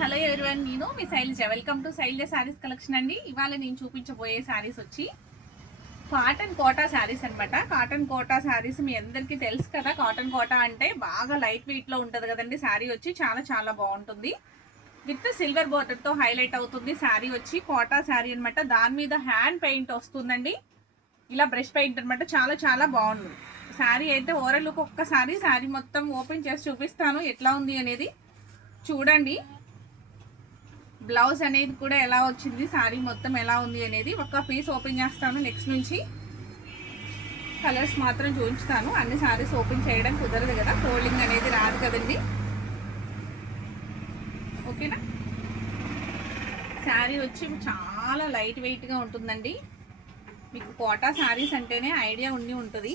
Hello everyone, నేను మీ Shailaja. Welcome to Shailaja saris collection అండి. ఇవాళ నేను చూపించబోయే శారీస్ వచ్చి కాటన్ కోటా శారీస్ అనమాట. కాటన్ కోటా శారీస్ మీ అందరికీ తెలుసు కదా. కాటన్ కోటా అంటే బాగా లైట్ వెయిట్ లో ఉంటుంది కదండి. శారీ వచ్చి చాలా చాలా బాగుంటుంది. విత్ సిల్వర్ బోర్డర్ తో హైలైట్ అవుతుంది. శారీ వచ్చి కోటా శారీ అనమాట. దాని మీద హ్యాండ్ పెయింట్ వస్తుందండి, ఇలా బ్రష్ పెయింట్ అనమాట. చాలా చాలా బాగుంది శారీ అయితే. ఓవరాల్ లుక్ ఒక్కసారి శారీ మొత్తం ఓపెన్ చేసి చూపిస్తాను ఎట్లా ఉంది అనేది చూడండి. బ్లౌజ్ అనేది కూడా ఎలా వచ్చింది, శారీ మొత్తం ఎలా ఉంది అనేది ఒక పీస్ ఓపెన్ చేస్తాను. నెక్స్ట్ నుంచి కలర్స్ మాత్రం చూపించుతాను. అన్ని శారీస్ ఓపెన్ చేయడం కుదరదు కదా, ఫోల్డింగ్ అనేది రాదు కదండి. ఓకేనా. శారీ వచ్చి చాలా లైట్ వెయిట్గా ఉంటుందండి. మీకు కోటా శారీస్ అంటేనే ఐడియా ఉంటుంది.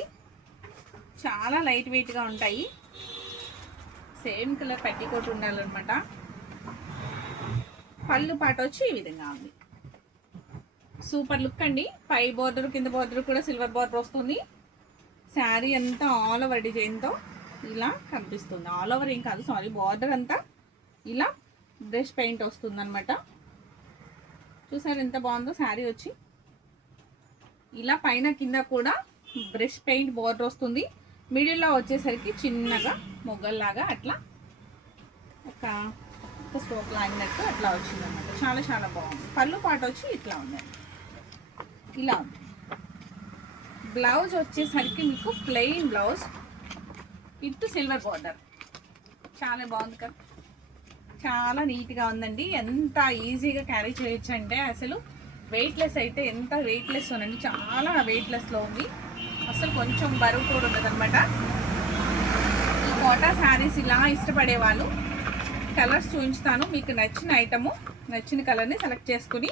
చాలా లైట్ వెయిట్గా ఉంటాయి. సేమ్ కలర్ పెట్టికోట్ ఉండాలన్నమాట. పళ్ళు పాట వచ్చి ఈ విధంగా ఉంది. సూపర్ లుక్ అండి. పై బోర్డర్ కింద బోర్డర్ కూడా సిల్వర్ బోర్డర్ వస్తుంది. శారీ అంతా ఆల్ ఓవర్ డిజైన్తో ఇలా కనిపిస్తుంది. ఆల్ ఓవర్ ఏం కాదు, సారీ, బోర్డర్ అంతా ఇలా బ్రష్ పెయింట్ వస్తుంది అనమాట. చూసారు ఎంత బాగుందో శారీ వచ్చి. ఇలా పైన కింద కూడా బ్రష్ పెయింట్ బోర్డర్ వస్తుంది. మిడిల్లో వచ్చేసరికి చిన్నగా మొగ్గల్లాగా అట్లా ఒక స్ట్రోక్ లాగినట్టు అట్లా వచ్చింది అనమాట. చాలా చాలా బాగుంది. పళ్ళు పాట వచ్చి ఇట్లా ఉందండి, ఇలా ఉంది. బ్లౌజ్ వచ్చేసరికి మీకు plain blouse with silver border. చాలా బాగుంది కదా, చాలా నీట్గా ఉందండి. ఎంత ఈజీగా క్యారీ చేయొచ్చు అంటే అసలు వెయిట్లెస్ అయితే ఎంత వెయిట్లెస్ ఉందండి, చాలా వెయిట్లెస్లో ఉంది. అసలు కొంచెం బరువు కూడా ఉండదన్నమాట. ఈ కోటా శారీస్ ఇలా ఇష్టపడే వాళ్ళు కలర్స్ చూపించుతాను. మీకు నచ్చిన ఐటము, నచ్చిన కలర్ని సెలెక్ట్ చేసుకుని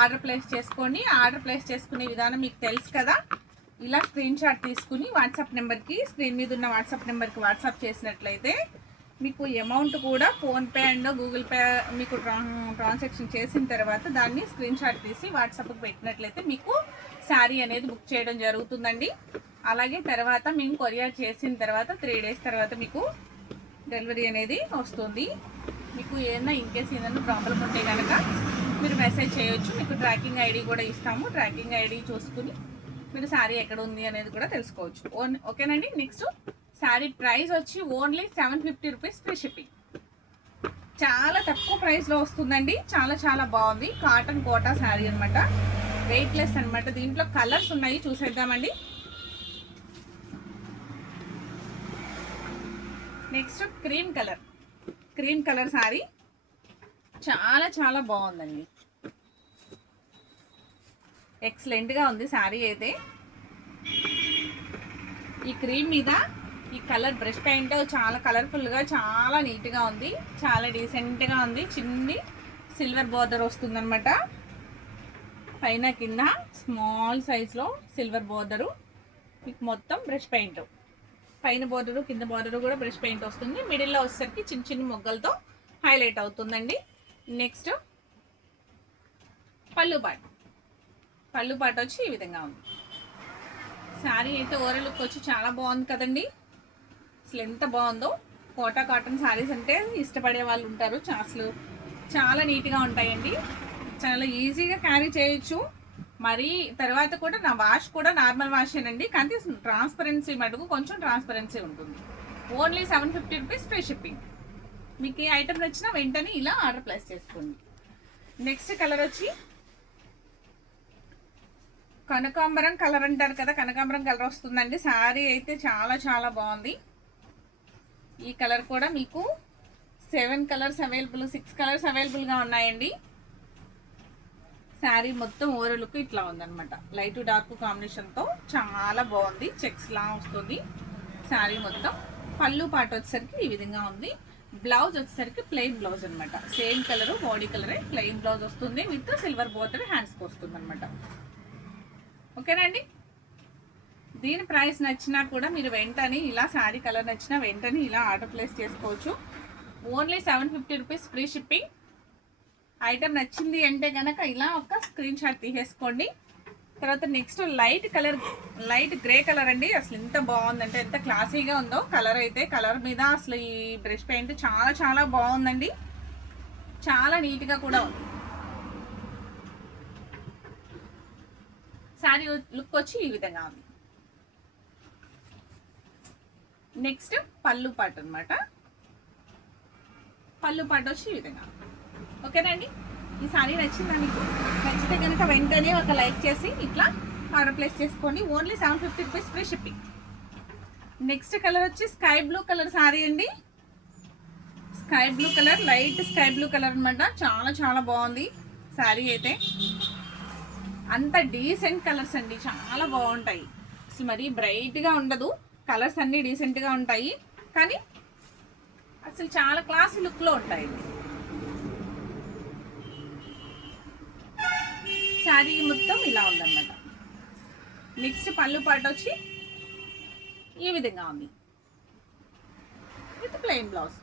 ఆర్డర్ ప్లేస్ చేసుకోండి. ఆర్డర్ ప్లేస్ చేసుకునే విధానం మీకు తెలుసు కదా. ఇలా స్క్రీన్ షాట్ తీసుకుని వాట్సాప్ నెంబర్కి, స్క్రీన్ మీద ఉన్న వాట్సాప్ నెంబర్కి వాట్సాప్ చేసినట్లయితే మీకు అమౌంట్ కూడా ఫోన్పే అండ్ గూగుల్ పే మీకు ట్రాన్సాక్షన్ చేసిన తర్వాత దాన్ని స్క్రీన్ షాట్ తీసి వాట్సాప్కి పెట్టినట్లయితే మీకు శారీ అనేది బుక్ చేయడం జరుగుతుందండి. అలాగే తర్వాత మేము కొరియర్ చేసిన తర్వాత 3 days తర్వాత మీకు డెలివరీ అనేది వస్తుంది. మీకు ఏదైనా ఇన్కేస్ ఏదైనా ప్రాబ్లం ఉంటే కనుక మీరు మెసేజ్ చేయొచ్చు. మీకు ట్రాకింగ్ ఐడి కూడా ఇస్తాము. ట్రాకింగ్ ఐడి చూసుకుని మీరు శారీ ఎక్కడ ఉంది అనేది కూడా తెలుసుకోవచ్చు. ఓకేనండి. నెక్స్ట్ శారీ ప్రైస్ వచ్చి ఓన్లీ 750 రూపీస్ ఫ్రీ షిప్పింగ్. చాలా తక్కువ ప్రైస్లో వస్తుందండి. చాలా చాలా బాగుంది. కాటన్ కోటా శారీ అనమాట. వెయిట్లెస్ అనమాట. దీంట్లో కలర్స్ ఉన్నాయి, చూసేద్దామండి. నెక్స్ట్ క్రీమ్ కలర్ శారీ చాలా చాలా బాగుందండి. ఎక్సలెంట్గా ఉంది శారీ అయితే. ఈ క్రీమ్ మీద ఈ కలర్ బ్రష్ పెయింట్ చాలా కలర్ఫుల్గా చాలా నీట్గా ఉంది. చాలా డీసెంట్గా ఉంది. చిన్ని సిల్వర్ బోర్డర్ వస్తుందన్నమాట. పైన కింద స్మాల్ సైజ్లో సిల్వర్ బోర్డరు. మీకు మొత్తం బ్రష్ పెయింట్, పైన బోర్డరు కింద బోర్డరు కూడా బ్రష్ పెయింట్ వస్తుంది. మిడిల్లో వచ్చేసరికి చిన్న చిన్న మొగ్గలతో హైలైట్ అవుతుందండి. నెక్స్ట్ పళ్ళు పాట వచ్చి ఈ విధంగా ఉంది. శారీ అయితే ఓవరాల్ లుక్ వచ్చి చాలా బాగుంది కదండి. అసలు ఎంత బాగుందో. కోటా కాటన్ శారీస్ అంటే ఇష్టపడే వాళ్ళు ఉంటారు. అసలు చాలా నీట్గా ఉంటాయండి. చాలా ఈజీగా క్యారీ చేయొచ్చు. మరి తర్వాత కూడా నా వాష్ కూడా నార్మల్ వాషేనండి, కానీ ట్రాన్స్పరెన్సీ మటుకు కొంచెం ట్రాన్స్పరెన్సీ ఉంటుంది. Only 750 rupees free shipping. మీకు ఏ ఐటమ్ నచ్చినా వెంటనే ఇలా ఆర్డర్ ప్లేస్ చేసుకోండి. నెక్స్ట్ కలర్ వచ్చి కనకాంబరం కలర్ అంటారు కదా, కనకాంబరం కలర్ వస్తుందండి. శారీ అయితే చాలా చాలా బాగుంది. ఈ కలర్ కూడా మీకు 7 కలర్స్ అవైలబుల్, 6 కలర్స్ అవైలబుల్గా ఉన్నాయండి. శారీ మొత్తం ఓవరాల్ లుక్ ఇట్లా ఉందన్నమాట. లైట్ డార్క్ కాంబినేషన్తో చాలా బాగుంది. చెక్స్ లా వస్తుంది శారీ మొత్తం. పళ్ళు పాట వచ్చేసరికి ఈ విధంగా ఉంది. బ్లౌజ్ వచ్చేసరికి ప్లెయిన్ బ్లౌజ్ అనమాట. సేమ్ కలరు, బాడీ కలరే, ప్లెయిన్ బ్లౌజ్ వస్తుంది. విత్ సిల్వర్ బోర్డర్ హ్యాండ్స్కి వస్తుంది అనమాట. ఓకేనండి. దీని ప్రైస్ నచ్చినా కూడా మీరు వెంటనే ఇలా శారీ కలర్ నచ్చినా వెంటనే ఇలా ఆర్డర్ ప్లేస్ చేసుకోవచ్చు. Only 750 rupees free shipping. Item నచ్చింది అంటే కనుక ఇలా ఒక స్క్రీన్ షాట్ తీసేసుకోండి. తర్వాత నెక్స్ట్ లైట్ గ్రే కలర్ అండి. అసలు ఎంత బాగుందంటే, ఎంత క్లాసీగా ఉందో కలర్ అయితే. కలర్ మీద అసలు ఈ బ్రష్ పెయింట్ చాలా చాలా బాగుందండి. చాలా నీట్గా కూడా ఉంది. శారీ లుక్ వచ్చి ఈ విధంగా ఉంది. నెక్స్ట్ పళ్ళు పాటు అనమాట. పళ్ళు పాటు వచ్చి ఈ విధంగా. ఓకేనండి, ఈ శారీ నచ్చిందా మీకు? నచ్చితే కనుక వెంటనే ఒక లైక్ చేసి ఇట్లా ఆర్డర్ ప్లేస్ చేసుకోండి. Only 750 rupees free shipping. Next colour వచ్చి స్కై బ్లూ కలర్ శారీ అండి. Sky blue colour, light sky blue colour అనమాట. చాలా చాలా బాగుంది శారీ అయితే. అంత డీసెంట్ కలర్స్ అండి, చాలా బాగుంటాయి. అసలు మరీ బ్రైట్గా ఉండదు, కలర్స్ అన్నీ డీసెంట్గా ఉంటాయి, కానీ అసలు చాలా క్లాసీ లుక్లో ఉంటాయి. శారీ మొత్తం ఇలా ఉందన్నమాట. నెక్స్ట్ పళ్ళు పాటు వచ్చి ఈ విధంగా ఉంది విత్ ప్లెయిన్ బ్లౌజ్.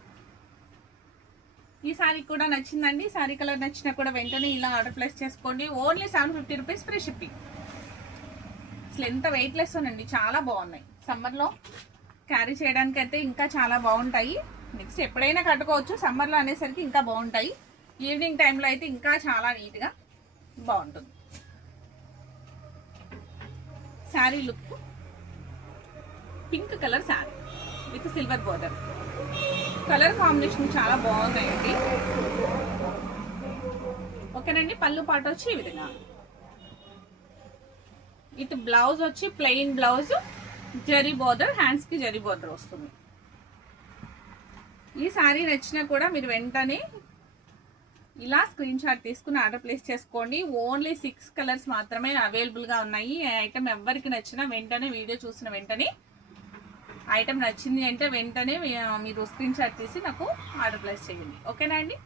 ఈ శారీ కూడా నచ్చిందండి. శారీ కలర్ నచ్చినా కూడా వెంటనే ఇలా ఆర్డర్ ప్లేస్ చేసుకోండి. Only 750 rupees free shipping. అసలు ఎంత వెయిట్లెస్ అండి, చాలా బాగున్నాయి. సమ్మర్లో క్యారీ చేయడానికి అయితే ఇంకా చాలా బాగుంటాయి. నెక్స్ట్ ఎప్పుడైనా కట్టుకోవచ్చు, సమ్మర్లో అనేసరికి ఇంకా బాగుంటాయి. ఈవినింగ్ టైంలో అయితే ఇంకా చాలా నీట్గా బాగుంటుంది. Sari look pink colour sari with silver border. Colour combination చాలా బాగున్నాయండి. ఓకేనండి, పళ్ళు పాటు వచ్చి ఈ విధంగా. విత్ బ్లౌజ్ వచ్చి ప్లెయిన్ బ్లౌజ్, జరీ బోర్డర్, హ్యాండ్స్కి జరీ బోర్డర్ వస్తుంది. ఈ శారీ నచ్చినా కూడా మీరు వెంటనే ఇలా స్క్రీన్ షాట్ తీసుకుని ఆర్డర్ ప్లేస్ చేసుకోండి. ఓన్లీ 6 కలర్స్ మాత్రమే అవైలబుల్గా ఉన్నాయి. ఈ ఐటమ్ ఎవరికి నచ్చినా వెంటనే వీడియో చూసిన వెంటనే ఐటమ్ నచ్చింది అంటే వెంటనే మీరు స్క్రీన్ షాట్ తీసి నాకు ఆర్డర్ ప్లేస్ చేయండి. ఓకేనా అండి?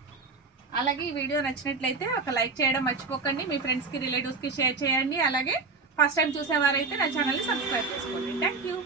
అలాగే ఈ వీడియో నచ్చినట్లయితే ఒక లైక్ చేయడం మర్చిపోకండి. మీ ఫ్రెండ్స్కి, రిలేటివ్స్కి షేర్ చేయండి. అలాగే ఫస్ట్ టైం చూసేవారైతే నా ఛానల్ని సబ్స్క్రైబ్ చేసుకోండి. Thank you.